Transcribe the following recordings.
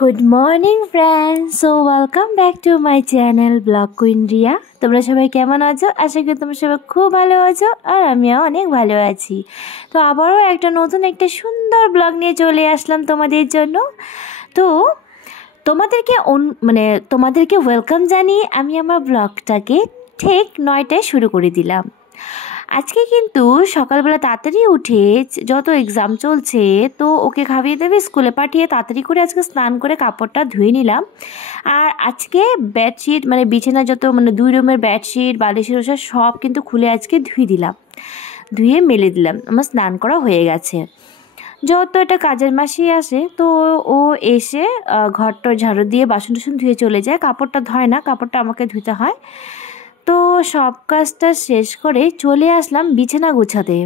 Good morning friends, so welcome back to my channel blog queen Riya. তোমরা সবাই কেমন আছো? আশা করি তোমরা সবাই খুব ভালো আছো, আর আমিও অনেক ভালো আছি। তো আবারও নতুন একটা সুন্দর ব্লগ নিয়ে চলে আসলাম তোমাদের জন্য। তো তোমাদেরকে ওয়েলকাম জানিয়ে আমি আমার ব্লগটাকে ঠিক 9টায় শুরু করে দিলাম। আজকে কিন্তু সকালবেলা তাড়াতাড়ি উঠে যত এক্সাম চলছে, তো ওকে খাইয়ে দেবে, স্কুলে পাঠিয়ে তাড়াতাড়ি করে আজকে স্নান করে কাপড়টা ধুয়ে নিলাম। আর আজকে বেডশিট বিছানা যত 2 রুমের বেডশিট বালিশের ওষা সব কিন্তু খুলে আজকে ধুয়ে মেলে দিলাম। আমার স্নান করা হয়ে গেছে। যত একটা কাজের মাসি আসে, তো ও এসে ঘরটা ঝাড়ু দিয়ে বাসন টাসন ধুয়ে চলে যায়, কাপড়টা ধয় না, কাপড়টা আমাকে ধুতে হয়। তো সব কাজটা শেষ করে চলে আসলাম বিছানা গুছাতে।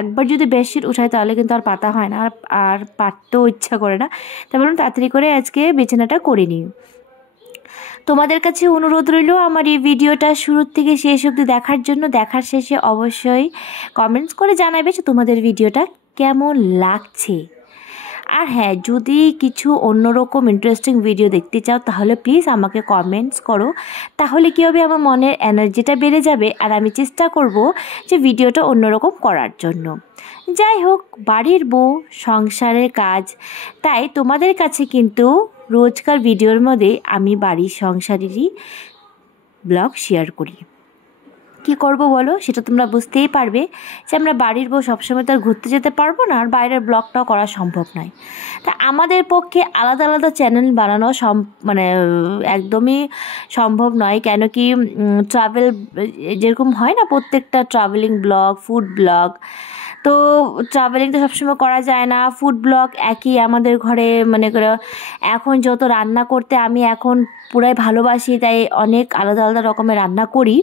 একবার যদি বেডশিট উঠাই তাহলে কিন্তু আর পাতা হয় না, আর পাততেও ইচ্ছা করে না। তাই বলুন তাড়াতাড়ি করে আজকে বিছানাটা করে নিই। তোমাদের কাছে অনুরোধ রইল আমার এই ভিডিওটা শুরু থেকে শেষ অবধি দেখার জন্য। দেখার শেষে অবশ্যই কমেন্টস করে জানাবে যে তোমাদের ভিডিওটা কেমন লাগছে। আর হ্যাঁ, যদি কিছু অন্যরকম ইন্টারেস্টিং ভিডিও দেখতে চাও তাহলে প্লিজ আমাকে কমেন্টস করো। তাহলে কী হবে, আমার মনের এনার্জিটা বেড়ে যাবে, আর আমি চেষ্টা করব যে ভিডিওটা অন্যরকম করার জন্য। যাই হোক, বাড়ির বউ, সংসারের কাজ, তাই তোমাদের কাছে কিন্তু রোজকার ভিডিওর মধ্যে আমি বাড়ির সংসারেরই ব্লগ শেয়ার করি। কী করবো বলো, সেটা তোমরা বুঝতেই পারবে যে আমরা বাড়ির বউ সবসময় তো আর ঘুরতে যেতে পারবো না, আর বাইরের ব্লগটাও করা সম্ভব নয়। তা আমাদের পক্ষে আলাদা আলাদা চ্যানেল বানানো একদমই সম্ভব নয়। কেন কি, ট্রাভেল যেরকম হয় না, প্রত্যেকটা ট্রাভেলিং ব্লগ, ফুড ব্লগ, তো ট্রাভেলিং তো সবসময় করা যায় না। ফুড ব্লগ একই আমাদের ঘরে, মনে করো এখন যত রান্না করতে আমি এখন পুরাই ভালোবাসি, তাই অনেক আলাদা আলাদা রকমের রান্না করি,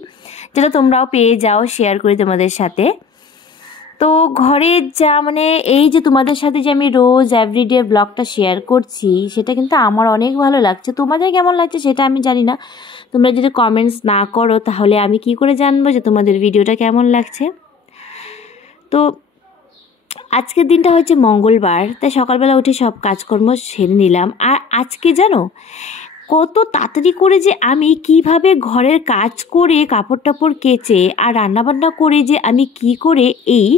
যেটা তোমরাও পেয়ে যাও, শেয়ার করি তোমাদের সাথে। তো ঘরে যা এই যে তোমাদের সাথে যে আমি রোজ এভরিডে ব্লগটা শেয়ার করছি, সেটা কিন্তু আমার অনেক ভালো লাগছে। তোমাদের কেমন লাগছে সেটা আমি জানি না। তোমরা যদি কমেন্টস না করো তাহলে আমি কি করে জানবো যে তোমাদের ভিডিওটা কেমন লাগছে। তো আজকের দিনটা হচ্ছে মঙ্গলবার, তাই সকালবেলা উঠে সব কাজকর্ম সেরে নিলাম। আর আজকে জানো কত তাড়াতাড়ি করে যে আমি কিভাবে ঘরের কাজ করে, কাপড় টাপড় কেচে আর রান্নাবান্না করে যে আমি কি করে এই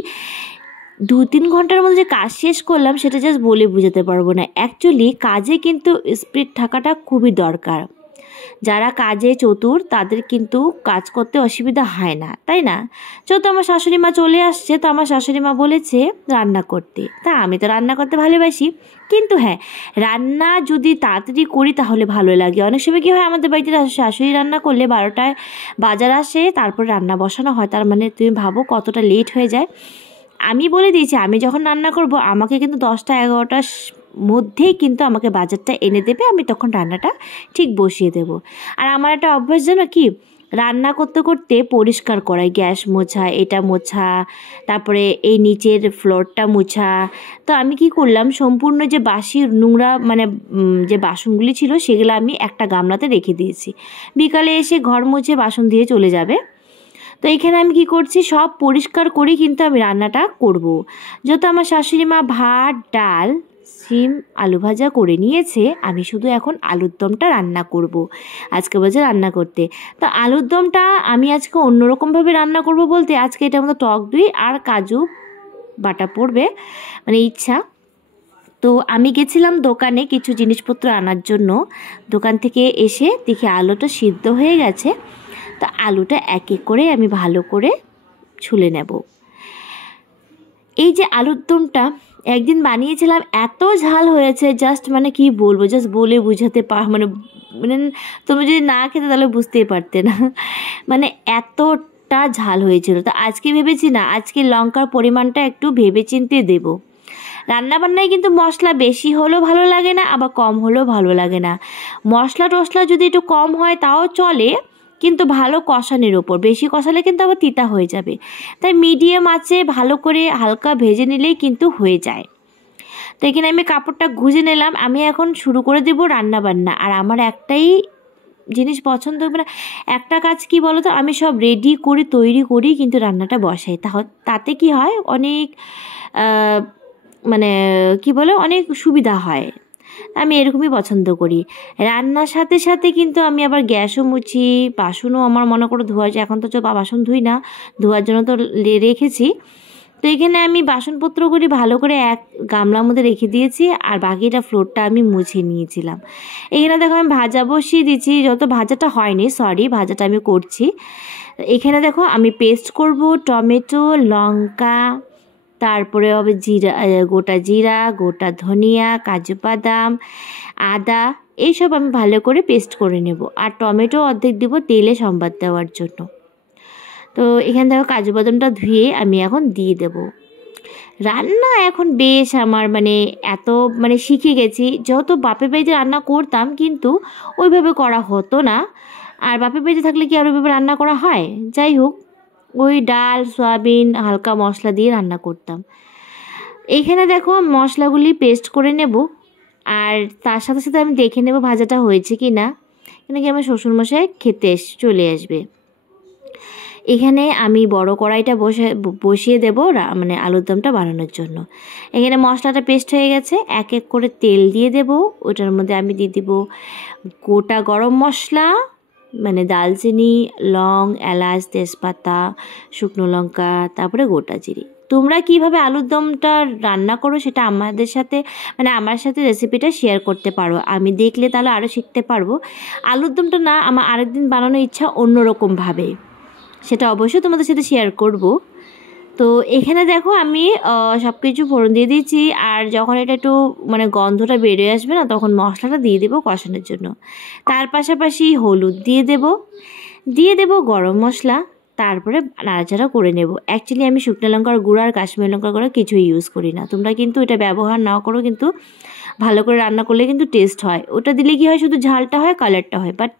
2-3 ঘন্টার মধ্যে যে কাজ শেষ করলাম, সেটা জাস্ট বলে বোঝাতে পারবো না। অ্যাকচুয়ালি কাজে কিন্তু স্পিড থাকাটা খুবই দরকার। যারা কাজে চতুর তাদের কিন্তু কাজ করতে অসুবিধা হয় না, তাই না? যেহেতু আমার শাশুড়ি মা চলে আসছে, তো আমার শাশুড়ি মা বলেছে রান্না করতে, তা আমি তো রান্না করতে ভালোবাসি। কিন্তু হ্যাঁ, রান্না যদি তাড়াতাড়ি করি তাহলে ভালো লাগে। অনেক সময় কী হয়, আমাদের বাড়িতে শাশুড়ি রান্না করলে 12টায় বাজার আসে, তারপর রান্না বসানো হয়। তার তুমি ভাবো কতটা লেট হয়ে যায়। আমি বলে দিয়েছি, আমি যখন রান্না করব আমাকে কিন্তু 10টা-11টার মধ্যেই কিন্তু আমাকে বাজারটা এনে দেবে, আমি তখন রান্নাটা ঠিক বসিয়ে দেব। আর আমার একটা অভ্যাস জানো কি, রান্না করতে করতে পরিষ্কার করাই, গ্যাস মোছা, এটা মোছা, তারপরে এই নিচের ফ্লোরটা মোছা। তো আমি কি করলাম, সম্পূর্ণ যে বাসি নোংরা যে বাসনগুলি ছিল সেগুলো আমি একটা গামলাতে রেখে দিয়েছি। বিকালে এসে ঘর মুছে বাসন দিয়ে চলে যাবে। তো এখানে আমি কি করছি, সব পরিষ্কার করেই কিন্তু আমি রান্নাটা করব। যেহেতু আমার শাশুড়ি মা ভাত, ডাল, সিম, আলু ভাজা করে নিয়েছে, আমি শুধু এখন আলুর দমটা রান্না করব। আজকে বলছে রান্না করতে, তো আলুর দমটা আমি আজকে অন্যরকমভাবে রান্না করব বলতে, আজকে এটার মধ্যে টক দই আর কাজু বাটা পড়বে, ইচ্ছা। তো আমি গেছিলাম দোকানে কিছু জিনিসপত্র আনার জন্য। দোকান থেকে এসে দেখি আলুটা সিদ্ধ হয়ে গেছে। তো আলুটা এক এক করে আমি ভালো করে ছুলে নেব। এই যে আলুর দমটা একদিন বানিয়েছিলাম, এত ঝাল হয়েছে, জাস্ট কি বলবো, জাস্ট বলে বুঝাতে তুমি যদি না খেতে তাহলে বুঝতেই পারতে না, এতটা ঝাল হয়েছিল। তো আজকে ভেবেছি না, আজকে লঙ্কার পরিমাণটা একটু ভেবেচিন্তে দেব। রান্নাবান্নায় কিন্তু মশলা বেশি হলেও ভালো লাগে না, আবার কম হলেও ভালো লাগে না। মশলা টশলা যদি একটু কম হয় তাও চলে, কিন্তু ভালো কষানোর ওপর, বেশি কষালে কিন্তু আবার তিতা হয়ে যাবে। তাই মিডিয়াম আঁচে ভালো করে হালকা ভেজে নিলেই কিন্তু হয়ে যায়। তো এখানে আমি কাপড়টা গুঁজে নিলাম। আমি এখন শুরু করে দেব রান্নাবান্না। আর আমার একটাই জিনিস পছন্দ, একটা কাজ কি বলো তো, আমি সব রেডি করি, তৈরি করি, কিন্তু রান্নাটা বসাই। তাতে কি হয়, অনেক কি বলে, অনেক সুবিধা হয়। আমি এরকমই পছন্দ করি। রান্নার সাথে সাথে কিন্তু আমি আবার গ্যাসও মুছি, বাসনও আমার মনে করো ধোয়া যায়। এখন তো বাসন ধুই না, ধোয়ার জন্য তো রেখেছি। তো এখানে আমি বাসনপত্রগুলি ভালো করে এক গামলার মধ্যে রেখে দিয়েছি, আর বাকিটা ফ্লোরটা আমি মুছে নিয়েছিলাম। এখানে দেখো আমি ভাজা বসিয়ে দিয়েছি, যত ভাজাটা হয়নি, সরি, ভাজাটা আমি করছি। এখানে দেখো আমি পেস্ট করব টমেটো, লঙ্কা, তারপরে হবে জিরা, গোটা জিরা, গোটা ধনিয়া, কাজু বাদাম, আদা, এইসব আমি ভালো করে পেস্ট করে নেব। আর টমেটো অর্ধেক দিব তেলে সম্বাদ দেওয়ার জন্য। তো এখানে দেখো কাজু বাদামটা ধুয়ে আমি এখন দিয়ে দেব। রান্না এখন বেশ আমার এত শিখে গেছি। যত বাপের বাড়িতে রান্না করতাম কিন্তু ওইভাবে করা হতো না। আর বাপের বাড়িতে থাকলে কি আর ওইভাবে রান্না করা হয়? যাই হোক, ওই ডাল, সয়াবিন, হালকা মশলা দিয়ে রান্না করতাম। এইখানে দেখো মশলাগুলি পেস্ট করে নেব, আর তার সাথে সাথে আমি দেখে নেব ভাজাটা হয়েছে কি না, কেন কি আমার শ্বশুরমশাই খেতে চলে আসবে। এখানে আমি বড় কড়াইটা বসিয়ে দেব আলুর দমটা বানানোর জন্য। এখানে মশলাটা পেস্ট হয়ে গেছে, এক এক করে তেল দিয়ে দেব। ওটার মধ্যে আমি দিয়ে দেব গোটা গরম মশলা, দালচিনি, লং, এলাচ, তেজপাতা, শুকনো লঙ্কা, তারপরে গোটা জিরে। তোমরা কিভাবে আলুর দমটা রান্না করো সেটা আমাদের সাথে আমার সাথে রেসিপিটা শেয়ার করতে পারো। আমি দেখলে তাহলে আরও শিখতে পারবো। আলুর দমটা না আমার আরেকদিন বানানোর ইচ্ছা অন্যরকমভাবে, সেটা অবশ্যই তোমাদের সাথে শেয়ার করব। তো এখানে দেখো আমি সব কিছু ফোড়ন দিয়ে দিয়েছি, আর যখন এটা একটু গন্ধটা বেরিয়ে আসবে না, তখন মশলাটা দিয়ে দেবো কষানোর জন্য। তার পাশাপাশি হলুদ দিয়ে দেব গরম মশলা, তারপরে নাড়াচাড়া করে নেব। অ্যাকচুয়ালি আমি শুকনো লঙ্কার গুঁড়ো আর কাশ্মীরি লঙ্কার গুঁড়ো কিছুই ইউজ করি না। তোমরা কিন্তু এটা ব্যবহার না করো, কিন্তু ভালো করে রান্না করলে কিন্তু টেস্ট হয়। ওটা দিলে কি হয়, শুধু ঝালটা হয়, কালারটা হয়। বাট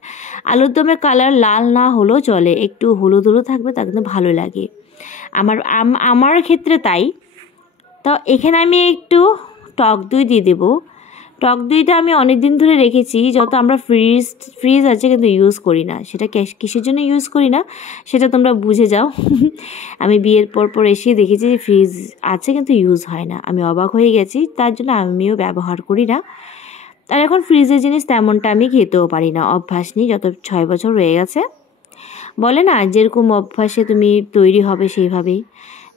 আলুর দমের কালার লাল না হলেও চলে, একটু হলুদ হলুদ থাকবে, তা কিন্তু ভালো লাগে আমার ক্ষেত্রে তাই। তো এখানে আমি একটু টক দই দিয়ে দেবো। টক দইটা আমি অনেক দিন ধরে রেখেছি, যত আমরা ফ্রিজ আছে কিন্তু ইউজ করি না। সেটা কিসের জন্য ইউজ করি না সেটা তোমরা বুঝে যাও। আমি বিয়ের পর এসে দেখেছি যে ফ্রিজ আছে কিন্তু ইউজ হয় না। আমি অবাক হয়ে গেছি, তার জন্য আমিও ব্যবহার করি না। আর এখন ফ্রিজের জিনিস তেমনটা আমি খেতেও পারি না, অভ্যাস নেই। যত 6 বছর হয়ে গেছে, বলে না যেরকম অভ্যাসে তুমি তৈরি হবে সেইভাবেই।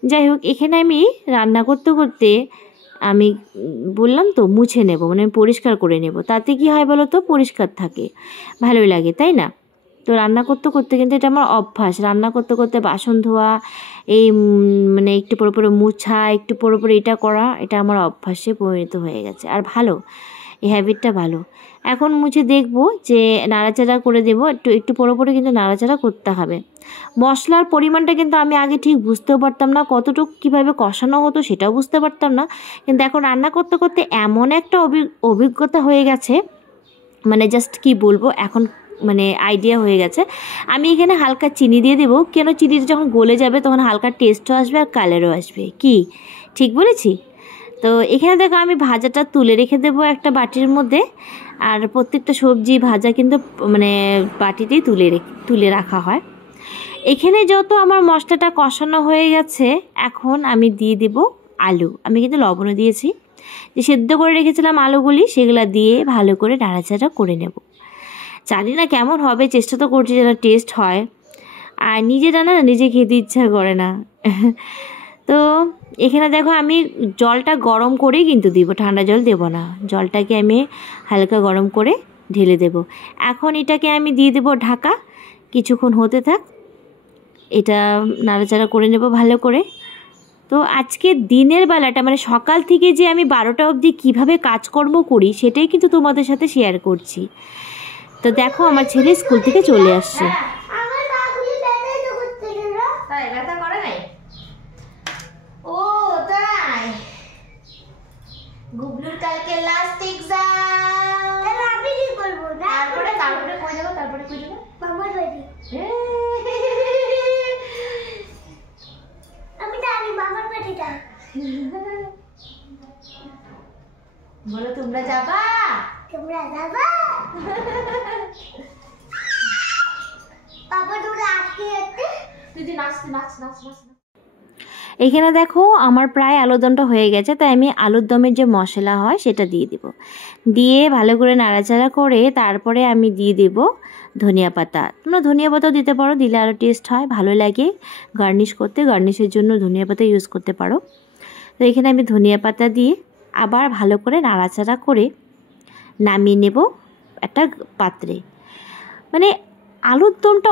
যাই হোক, এখানে আমি রান্না করতে করতে আমি বললাম তো মুছে নেব, পরিষ্কার করে নেব। তাতে কি হয় বলো তো, পরিষ্কার থাকে, ভালোই লাগে, তাই না? তো রান্না করতে করতে কিন্তু এটা আমার অভ্যাস। রান্না করতে করতে বাসন ধোয়া, এই একটু পরে পরে মুছা, একটু পরে পরে এটা করা, এটা আমার অভ্যাসে পরিণত হয়ে গেছে। আর ভালো, এই হ্যাবিটটা ভালো। এখন মুছে দেখব যে নাড়াচাড়া করে দেবো, একটু পরে পরে কিন্তু নাড়াচাড়া করতে হবে। মশলার পরিমাণটা কিন্তু আমি আগে ঠিক বুঝতেও পারতাম না, কতটুকু কীভাবে কষানো হতো সেটাও বুঝতে পারতাম না। কিন্তু এখন রান্না করতে করতে এমন একটা অভিজ্ঞতা হয়ে গেছে, জাস্ট কি বলবো, এখন আইডিয়া হয়ে গেছে। আমি এখানে হালকা চিনি দিয়ে দেবো। কেন, চিনিটা যখন গলে যাবে তখন হালকা টেস্টও আসবে আর কালারও আসবে। কি ঠিক বলেছি? তো এখানে দেখো আমি ভাজাটা তুলে রেখে দেবো একটা বাটির মধ্যে। আর প্রত্যেকটা সবজি ভাজা কিন্তু বাটিতেই তুলে রাখা হয়। এখানে যত আমার মশলাটা কষানো হয়ে গেছে, এখন আমি দিয়ে দেব আলু। আমি কিন্তু লবণও দিয়েছি। যে সেদ্ধ করে রেখেছিলাম আলুগুলি, সেগুলো দিয়ে ভালো করে নাড়াচাড়া করে নেব। জানি না কেমন হবে, চেষ্টা তো করছি যেন টেস্ট হয়। আর নিজে রান্না না নিজে খেতে ইচ্ছা করে না। তো এখানে দেখো আমি জলটা গরম করেই কিন্তু দিব, ঠান্ডা জল দেব না। জলটাকে আমি হালকা গরম করে ঢেলে দেব। এখন এটাকে আমি দিয়ে দেব ঢাকা, কিছুক্ষণ হতে থাক। এটা নাড়াচাড়া করে নেব ভালো করে। তো আজকে দিনের বেলাটা সকাল থেকে যে আমি 12টা অবধি কীভাবে কাজকর্ম করি সেটাই কিন্তু তোমাদের সাথে শেয়ার করছি। তো দেখো আমার ছেলে স্কুল থেকে চলে আসছে। গুবলুর কালকে লাস্ট এক্সাম। তাহলে আমি কি করব? তারপরে কই যাব? মামার বাড়ি। আমি মামার বাড়িটা। বলো তোমরা যাবা? বাবা তোমরা আজকে তুই নাচ। এখানে দেখো আমার প্রায় আলুর দমটা হয়ে গেছে, তাই আমি আলুর দমের যে মশলা হয় সেটা দিয়ে দিব। দিয়ে ভালো করে নাড়াচাড়া করে তারপরে আমি দিয়ে দেব ধনিয়া পাতা। তোমরা ধনিয়া পাতাও দিতে পারো, দিলে আরও টেস্ট হয়, ভালো লাগে গার্নিশ করতে। গার্নিশের জন্য ধনিয়া পাতা ইউজ করতে পারো। তো এখানে আমি ধনিয়া পাতা দিয়ে আবার ভালো করে নাড়াচাড়া করে নামিয়ে নেব একটা পাত্রে। মানে আলুর দমটা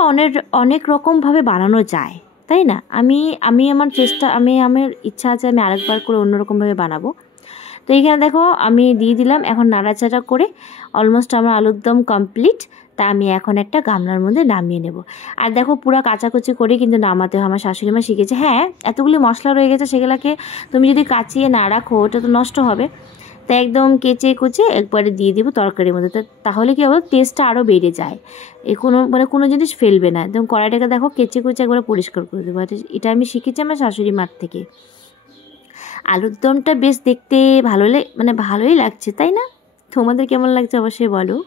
অনেক রকমভাবে বানানো যায়, তাই না? আমি আমার ইচ্ছা আছে আমি আরেকবার করে অন্যরকমভাবে বানাবো। তো এইখানে দেখো আমি দিয়ে দিলাম, এখন নাড়াচাড়া করে অলমোস্ট আমার আলুর দম কমপ্লিট। তা আমি এখন একটা গামলার মধ্যে নামিয়ে নেব। আর দেখো পুরো কাচাকুচি করে কিন্তু নামাতে হয়, আমার শাশুড়ি মা শিখেছে। হ্যাঁ, এতগুলি মশলা রয়ে গেছে, সেগুলোকে তুমি যদি কাচিয়ে না রাখো ওটা তো নষ্ট হবে। তাই একদম কেচে কুচে একবারে দিয়ে দেবো তরকারির মধ্যে। তাহলে কী হবে, টেস্টটা আরও বেড়ে যায়। কোনো জিনিস ফেলবে না। একদম কড়াইটাকে দেখো কেচে কুচে একবারে পরিষ্কার করে দেবো। এটা আমি শিখেছি আমার শাশুড়ি মার থেকে। আলুর দমটা বেশ দেখতে ভালোই লাগছে, তাই না? তোমাদের কেমন লাগছে অবশ্যই বলো।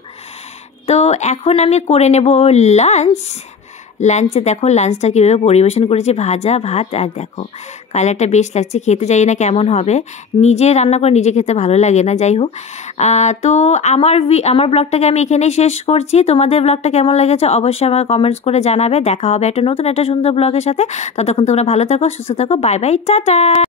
তো এখন আমি করে নেব লাঞ্চে দেখো লাঞ্চটা কীভাবে পরিবেশন করেছি, ভাজা ভাত। আর দেখো কালারটা বেশ লাগছে, খেতে জানি না কেমন হবে। নিজে রান্না করে নিজে খেতে ভালো লাগে না, যাই হোক। তো আমার ব্লগটাকে আমি এখানেই শেষ করছি। তোমাদের ব্লগটা কেমন লেগেছে অবশ্যই আমাকে কমেন্টস করে জানাবে। দেখা হবে একটা নতুন একটা সুন্দর ব্লগের সাথে। ততক্ষণ তোমরা ভালো থাকো, সুস্থ থাকো। Bye bye, tata.